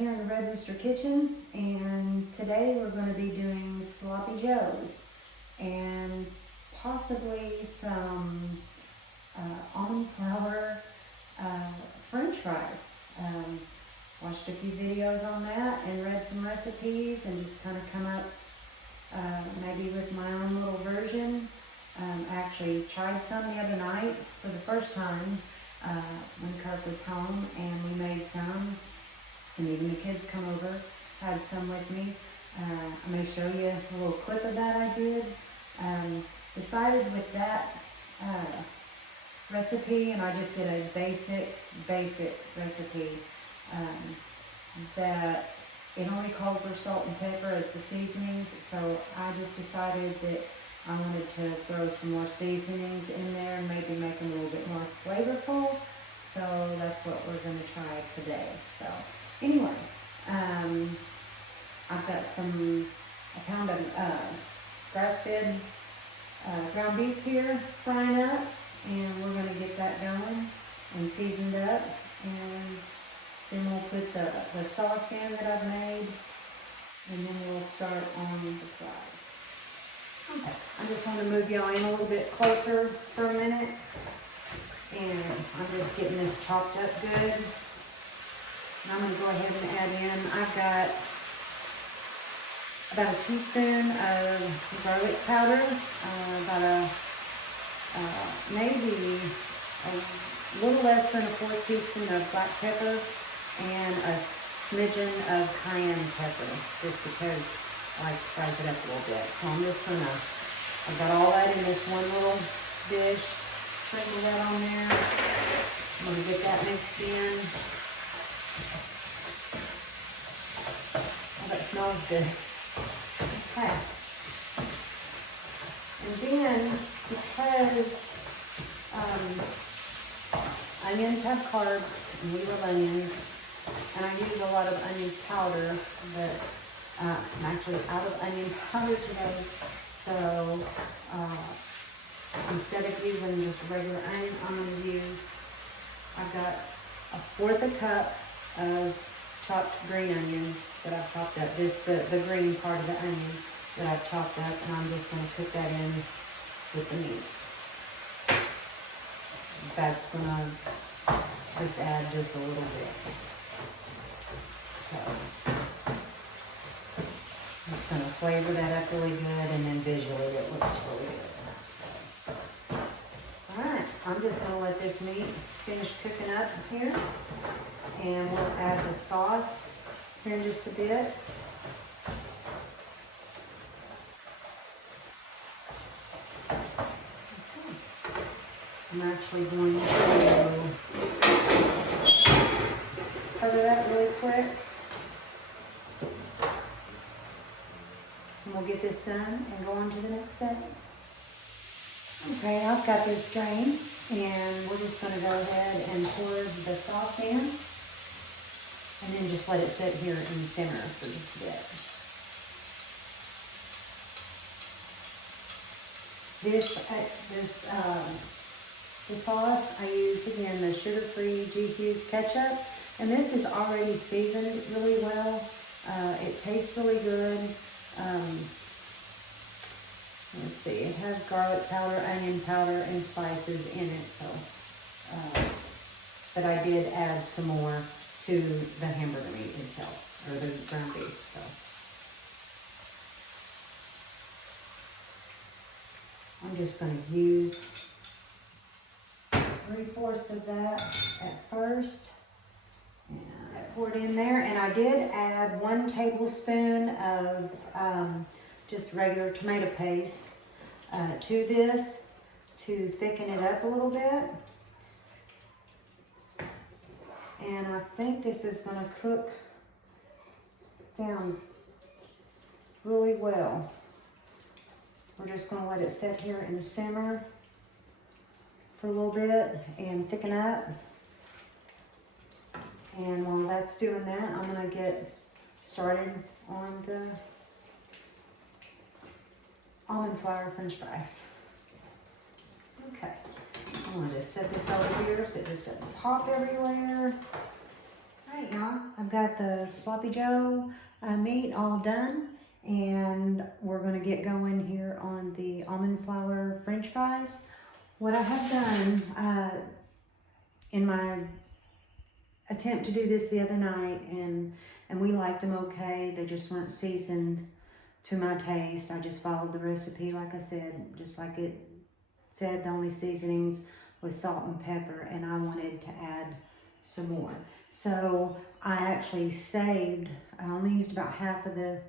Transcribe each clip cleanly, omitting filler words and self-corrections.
here in the Red Rooster Kitchen, and today we're going to be doing sloppy joes and possibly some almond flour french fries. Watched a few videos on that and read some recipes and just kind of come up maybe with my own little version. I actually tried some the other night for the first time when Carb was home, and we made some, and even the kids come over, had some with me. I'm going to show you a little clip of that I did. Decided with that recipe, and I just did a basic recipe, that it only called for salt and pepper as the seasonings, so I just decided that I wanted to throw some more seasonings in there and maybe make them a little bit more flavorful. So that's what we're going to try today. So anyway, I've got a pound of grass-fed ground beef here frying up, and we're going to get that going and seasoned up, and then we'll put the sauce in that I've made, and then we'll start on the fries. Okay, I just want to move y'all in a little bit closer for a minute, and I'm just getting this chopped up good. And I'm going to go ahead and add in, I've got about a teaspoon of garlic powder, about maybe a little less than a 4th teaspoon of black pepper, and a smidgen of cayenne pepper, just because I like to spice it up a little bit. So I'm just gonna, I've got all that in this one little dish, sprinkle that on there. I'm gonna get that mixed in. Oh, that smells good. Okay. And then, because onions have carbs, and we love onions, and I use a lot of onion powder, but I'm actually out of onion powder today, so instead of using just regular onion, I'm going to use, I've got a 1/4 cup of chopped green onions that I've chopped up, just the green part of the onion that I've chopped up, and I'm just going to put that in with the meat. That's going to just add just a little bit. So it's going to flavor that up really good, and then visually it looks really good. So, alright, I'm just going to let this meat finish cooking up here, and we'll add the sauce here in just a bit. I'm actually going to cover that really quick. And we'll get this done and go on to the next step. Okay, I've got this drained, and we're just going to go ahead and pour the sauce in, and then just let it sit here and simmer for just a bit. The sauce I used, again, the sugar-free G-Fuse ketchup, and this is already seasoned really well. It tastes really good. Let's see, it has garlic powder, onion powder, and spices in it, so, but I did add some more to the hamburger meat itself, or the ground beef, so. I'm just going to use 3/4 of that at first, and I poured in there, and I did add 1 tablespoon of just regular tomato paste to this to thicken it up a little bit. And I think this is going to cook down really well. We're just going to let it sit here and simmer for a little bit and thicken up. And while that's doing that, I'm going to get started on the almond flour french fries. Okay, I'm going to just set this over here so it just doesn't pop everywhere. All right, y'all, I've got the Sloppy Joe meat all done, and we're gonna get going here on the almond flour French fries. What I have done in my attempt to do this the other night, and we liked them okay. They just weren't seasoned to my taste. I just followed the recipe, like I said, just like it said. The only seasonings was salt and pepper, and I wanted to add some more. So I actually saved, I only used about half of the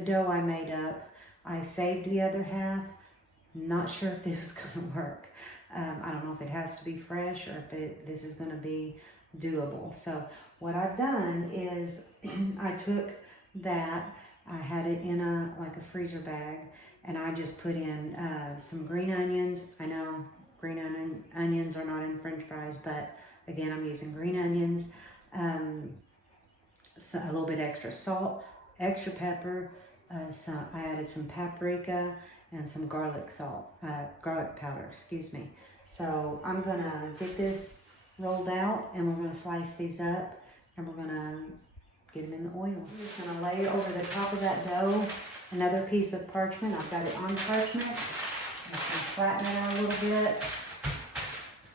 dough I made up. I saved the other half. Not sure if this is gonna work. I don't know if it has to be fresh or if this is gonna be doable. So what I've done is I took that, I had it in like a freezer bag, and I just put in some green onions. I know green onions are not in French fries, but again, I'm using green onions, so a little bit extra salt, extra pepper, I added some paprika and some garlic powder, excuse me. So I'm gonna get this rolled out, and we're gonna slice these up, and we're gonna get them in the oil. I'm just gonna lay over the top of that dough another piece of parchment. I've got it on parchment. I'm just gonna flatten it out a little bit.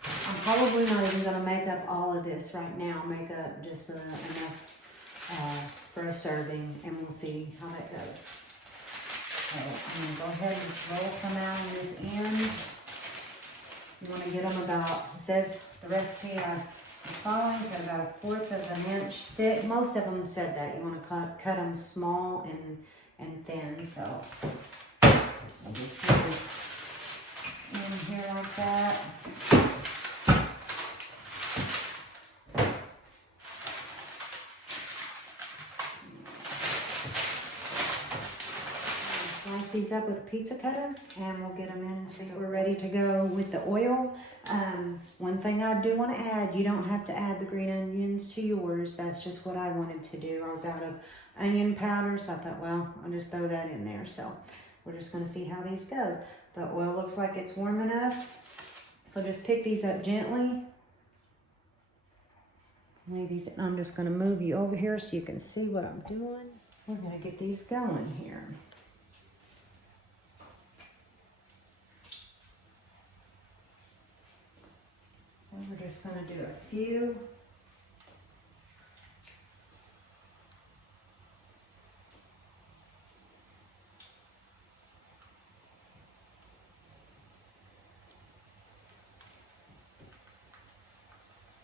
I'm probably not even gonna make up all of this right now. Make up just enough for a serving, and we'll see how that goes. So I'm gonna go ahead and just roll some out on this end. You want to get them about, it says the recipe I was following said about 1/4 of an inch thick. Most of them said that. You want to cut them small and thin. So I'll just put this in here like that. Slice these up with a pizza cutter, and we'll get them into, we're ready to go with the oil. One thing I do want to add, you don't have to add the green onions to yours. That's just what I wanted to do. I was out of onion powder, so I thought, well, I'll just throw that in there. So we're just going to see how these goes. The oil looks like it's warm enough, so just pick these up gently. Lay these, I'm just going to move you over here so you can see what I'm doing. We're going to get these going here. So we're just going to do a few.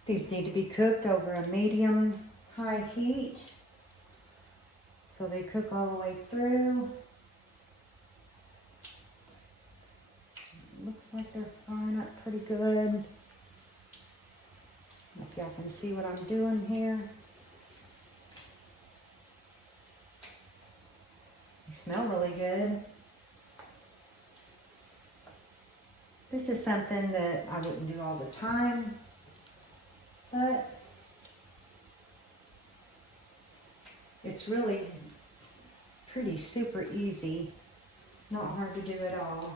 These need to be cooked over a medium-high heat, so they cook all the way through. Looks like they're frying up pretty good. If y'all can see what I'm doing here. They smell really good. This is something that I wouldn't do all the time, but it's really pretty super easy. Not hard to do at all.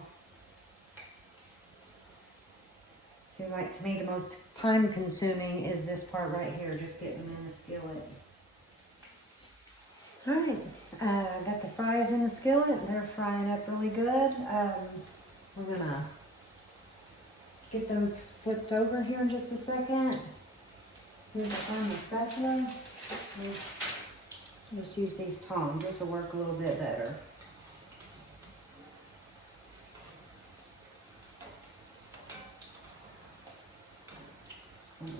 Seems like to me the most time consuming is this part right here, just getting them in the skillet. Alright, got the fries in the skillet. They're frying up really good. We're gonna get those flipped over here in just a second. As soon as I find the spatula, we'll just use these tongs. This will work a little bit better.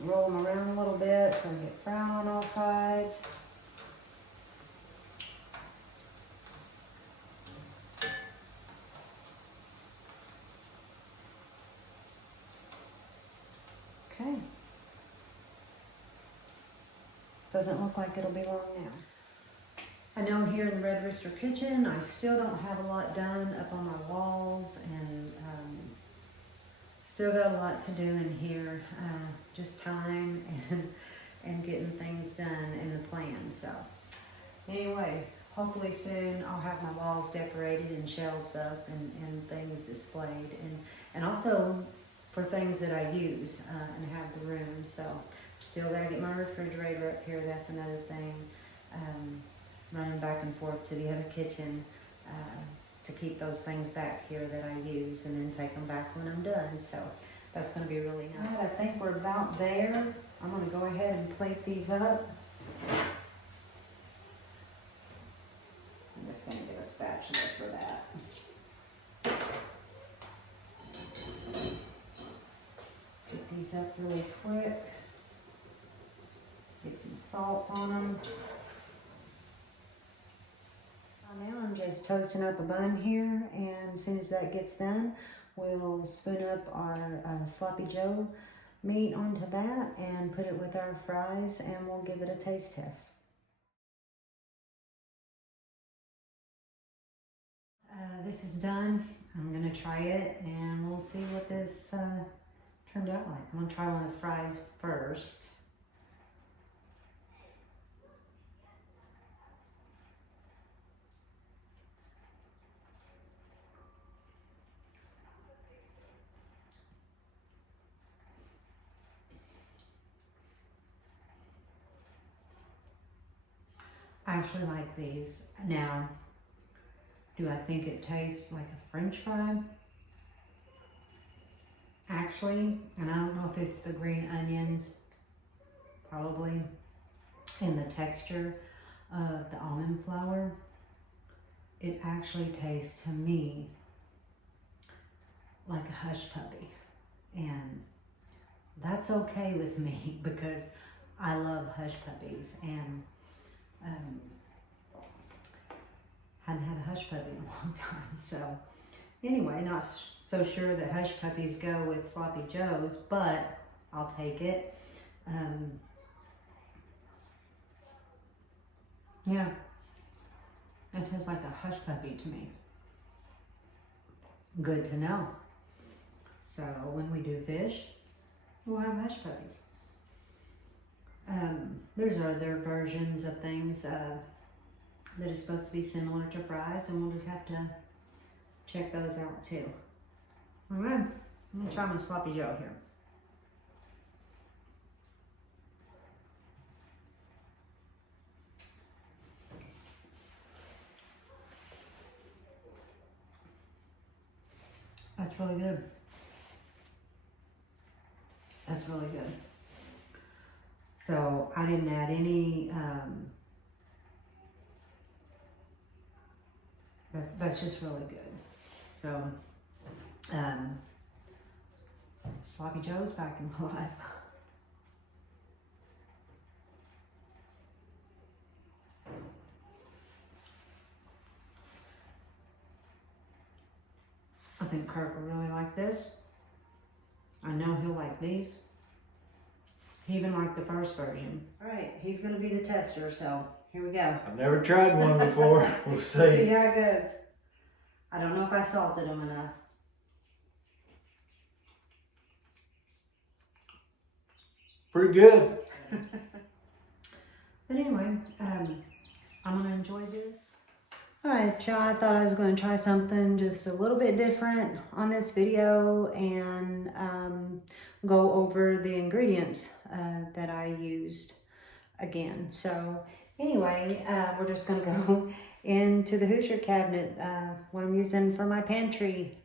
Roll them around a little bit so they get brown on all sides. Okay. Doesn't look like it'll be long now. I know here in the Red Rooster Kitchen, I still don't have a lot done up on my walls, and still got a lot to do in here. Just time and getting things done in the plan. So anyway, hopefully soon I'll have my walls decorated and shelves up and things displayed, and also for things that I use and have the room. So Still gotta get my refrigerator up here, that's another thing. Running back and forth to the other kitchen to keep those things back here that I use and then take them back when I'm done. So that's gonna be really nice. All right, I think we're about there. I'm gonna go ahead and plate these up. I'm just gonna get a spatula for that. Get these up really quick. Get some salt on them. Now I'm just toasting up a bun here, and as soon as that gets done, we'll spoon up our sloppy joe meat onto that and put it with our fries, and we'll give it a taste test. This is done. I'm gonna try it and we'll see what this turned out like. I'm gonna try one of the fries first. I actually like these. Now, do I think it tastes like a French fry? Actually, and I don't know if it's the green onions, probably, in the texture of the almond flour. It actually tastes to me like a hush puppy. And that's okay with me because I love hush puppies, and hadn't had a hush puppy in a long time. So anyway, not so sure that hush puppies go with sloppy joes, but I'll take it. Yeah, it tastes like a hush puppy to me. Good to know. So when we do fish, we'll have hush puppies. There's other versions of things that is supposed to be similar to fries, and we'll just have to check those out too. All right, I'm gonna try my sloppy joe here. That's really good. That's really good. So I didn't add any, that's just really good. So, sloppy joe's back in my life. I think Carb will really like this. I know he'll like these. He even liked the first version. All right, he's gonna be the tester, so here we go. I've never tried one before. We'll see. We'll see how it goes. I don't know if I salted them enough. Pretty good. But anyway, I'm gonna enjoy this. All right, y'all, I thought I was gonna try something just a little bit different on this video and go over the ingredients that I used again. So anyway, we're just gonna go into the Hoosier cabinet, what I'm using for my pantry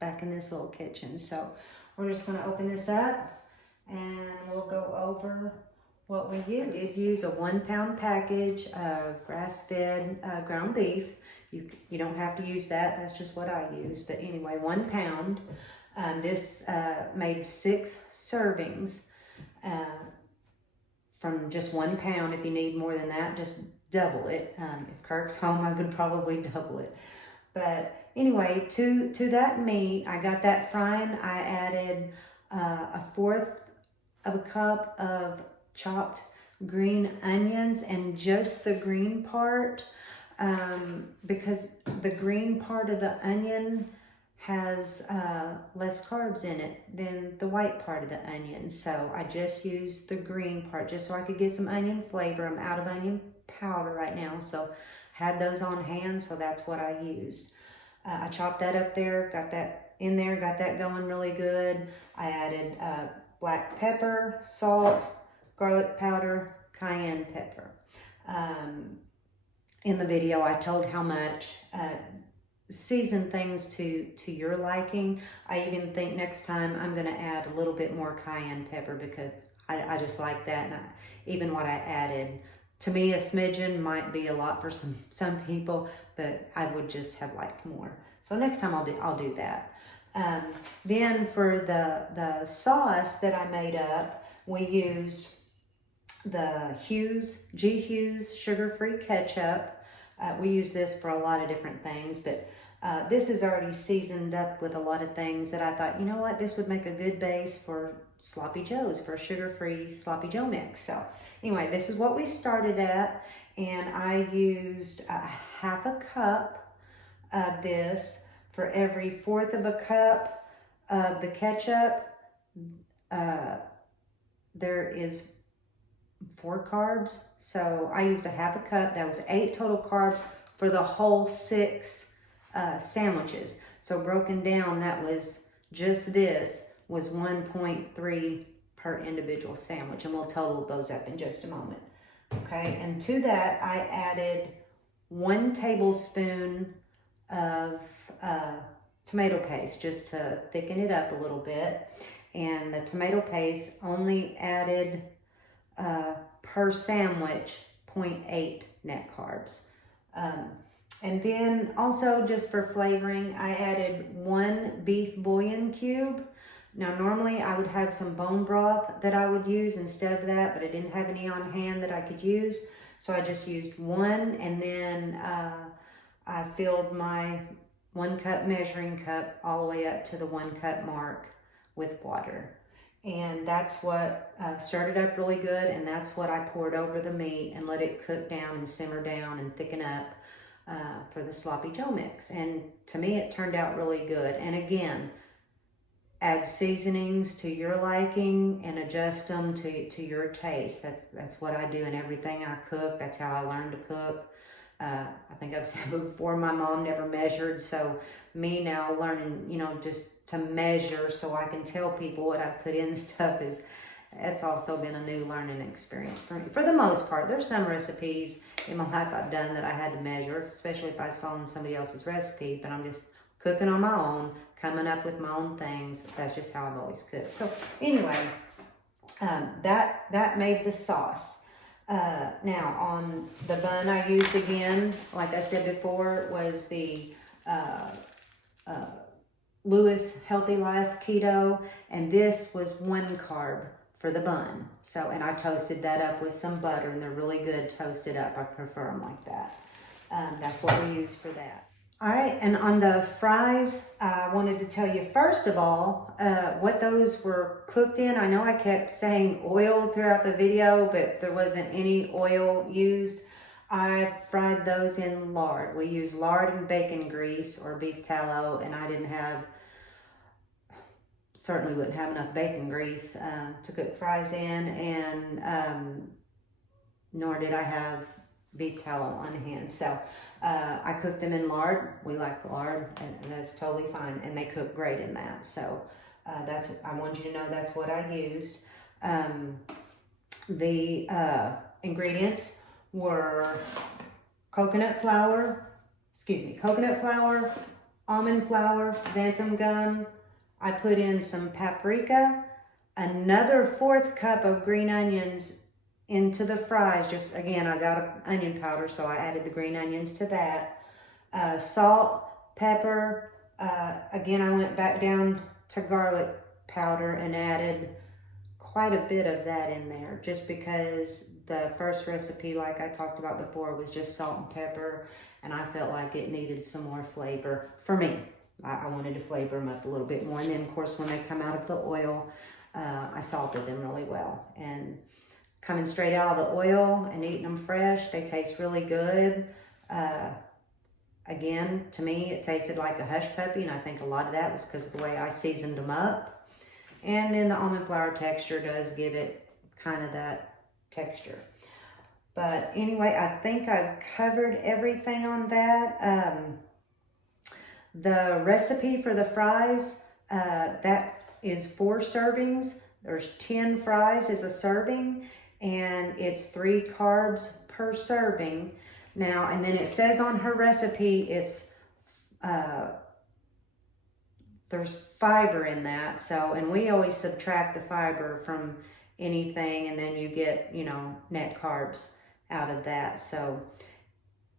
back in this little kitchen. So we're just gonna open this up and we'll go over what we use a 1 pound package of grass-fed ground beef. You don't have to use that, that's just what I use. But anyway, 1 pound. This made 6 servings from just 1 pound. If you need more than that, just double it. If Kirk's home, I would probably double it. But anyway, to that meat, I got that frying. I added 1/4 of a cup of chopped green onions, and just the green part, because the green part of the onion has less carbs in it than the white part of the onion. So I just used the green part just so I could get some onion flavor. I'm out of onion powder right now, so had those on hand, so that's what I used. I chopped that up there, got that in there, got that going really good. I added black pepper, salt, garlic powder, cayenne pepper. In the video, I told how much. Season things to your liking. I even think next time I'm going to add a little bit more cayenne pepper because I just like that. And even what I added, to me, a smidgen might be a lot for some people, but I would just have liked more. So next time I'll do that. Then for the sauce that I made up, we used the G. Hughes sugar-free ketchup. We use this for a lot of different things, but this is already seasoned up with a lot of things that I thought, you know what, this would make a good base for sloppy joes, for a sugar-free sloppy joe mix. So anyway, this is what we started at, and I used half a cup of this. For every 1/4 of a cup of the ketchup, there is 4 carbs. So I used a half a cup. That was 8 total carbs for the whole 6 sandwiches. So broken down, that was just this was 1.3 per individual sandwich, and we'll total those up in just a moment. Okay, and to that I added 1 tablespoon of tomato paste just to thicken it up a little bit, and the tomato paste only added per sandwich 0.8 net carbs. And then also just for flavoring, I added 1 beef bouillon cube. Now normally I would have some bone broth that I would use instead of that, but I didn't have any on hand that I could use. So I just used 1, and then I filled my 1 cup measuring cup all the way up to the 1 cup mark with water. And that's what started up really good, and that's what I poured over the meat and let it cook down and simmer down and thicken up for the sloppy joe mix. And to me, it turned out really good. And again, add seasonings to your liking and adjust them to your taste. That's what I do in everything I cook. That's how I learned to cook. I think I've said before, my mom never measured, so me now learning, just to measure so I can tell people what I put in stuff it's also been a new learning experience for me. For the most part, there's some recipes in my life I've done that I had to measure, especially if I saw in somebody else's recipe, but I'm just cooking on my own, coming up with my own things. That's just how I've always cooked. So anyway, that made the sauce. Now on the bun I used, again, like I said before, was the Lewis Healthy Life Keto, and this was 1 carb for the bun. So, and I toasted that up with some butter, and they're really good toasted up. I prefer them like that. That's what we use for that. All right, and on the fries, I wanted to tell you first of all what those were cooked in. I know I kept saying oil throughout the video, but there wasn't any oil used. I fried those in lard. We use lard and bacon grease or beef tallow, and I certainly wouldn't have enough bacon grease to cook fries in, and nor did I have beef tallow on hand. So I cooked them in lard. We like lard, and that's totally fine, and they cook great in that. So I want you to know that's what I used. The ingredients were coconut flour, almond flour, xanthan gum. I put in some paprika, another 1/4 cup of green onions into the fries. Just again, I was out of onion powder, so I added the green onions to that. Salt, pepper. Again, I went back down to garlic powder and added quite a bit of that in there, just because the first recipe, like I talked about before, was just salt and pepper, and I felt like it needed some more flavor for me. I wanted to flavor them up a little bit more. And then, of course, when they come out of the oil, I salted them really well. And coming straight out of the oil and eating them fresh, they taste really good. Again, to me, it tasted like a hush puppy, and I think a lot of that was because of the way I seasoned them up. And then the almond flour texture does give it kind of that texture. But anyway, I think I've covered everything on that. The recipe for the fries, that is 4 servings. There's 10 fries is a serving, and it's 3 carbs per serving. Now, and then it says on her recipe, it's there's fiber in that. So, and we always subtract the fiber from anything, and then you get, you know, net carbs out of that. So,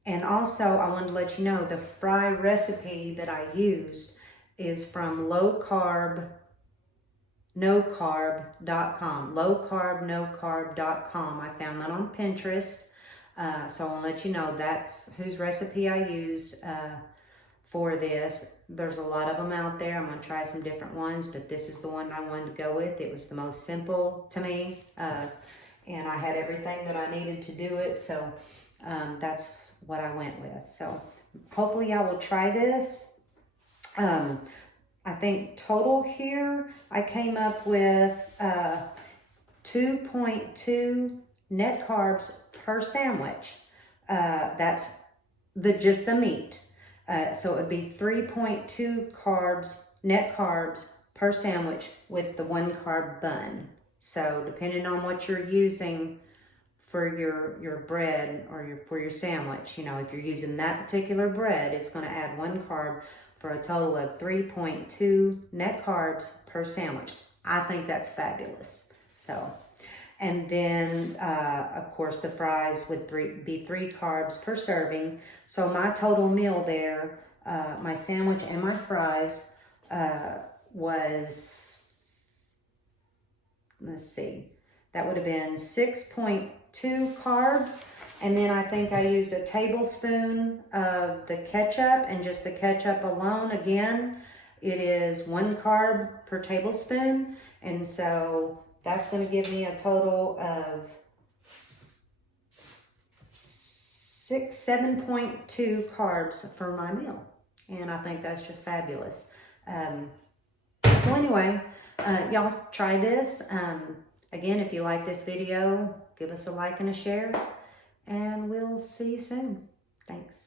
and also I wanted to let you know the fry recipe that I used is from lowcarbnocarb.com. Lowcarbnocarb.com. I found that on Pinterest. So I'll let you know that's whose recipe I used for this. There's a lot of them out there. I'm going to try some different ones, but this is the one I wanted to go with. It was the most simple to me, and I had everything that I needed to do it, so that's what I went with. So hopefully y'all will try this. I think total here, I came up with 2.2 net carbs per sandwich. That's just the meat. So it would be 3.2 carbs, net carbs per sandwich with the 1 carb bun. So depending on what you're using for your bread or for your sandwich, you know, if you're using that particular bread, it's going to add 1 carb for a total of 3.2 net carbs per sandwich. I think that's fabulous. So, and then, of course, the fries would be 3 carbs per serving. So my total meal there, my sandwich and my fries, was, let's see, that would have been 6.2 carbs. And then I think I used a tablespoon of the ketchup, and just the ketchup alone, again, it is 1 carb per tablespoon. And so that's going to give me a total of 7.2 carbs for my meal. And I think that's just fabulous. So anyway, y'all try this. Again, if you like this video, give us a like and a share, and we'll see you soon. Thanks.